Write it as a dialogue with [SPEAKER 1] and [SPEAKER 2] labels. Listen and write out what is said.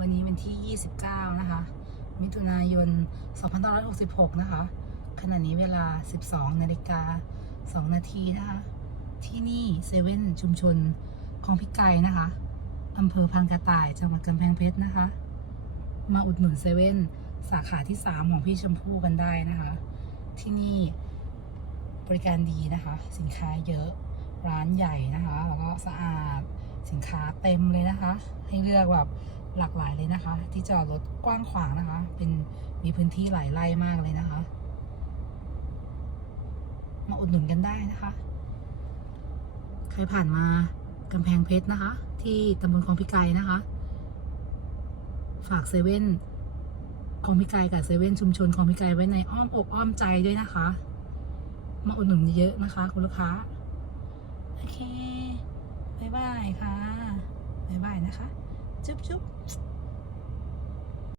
[SPEAKER 1] วันนี้เป็นที่ 29 นะคะ มิถุนายน 2566 นะคะ ขณะนี้เวลา 12 นาฬิกา 2 นาทีนะคะ ที่นี่เซเว่นชุมชนของพี่ไก่นะคะอำเภอพังกระต่าย จังหวัดกำแพงเพชรนะคะ มาอุดหนุนเซเว่นสาขาที่ 3 ของพี่ชมพู่กันได้นะคะ ที่นี่บริการดีนะคะ สินค้าเยอะ ร้านใหญ่นะคะ แล้วก็สะอาด สินค้าเต็มเลยนะคะ ให้เลือกแบบ หลากหลายเลยนะคะ ที่จอดรถกว้างขวางนะคะ เป็นมีพื้นที่หลายไร่มากเลยนะคะ มาอุดหนุนกันได้นะคะ ใครผ่านมากำแพงเพชรนะคะ ที่ตำบลคลองพิไกนะคะ ฝากเซเว่นคลองพิไกกับเซเว่นชุมชนคลองพิไกไว้ในอ้อมอกอ้อมใจด้วยนะคะ มาอุดหนุนเยอะนะคะ คุณลูกค้า โอเคบายบายค่ะบายบายนะคะ จุ๊บจุ๊บ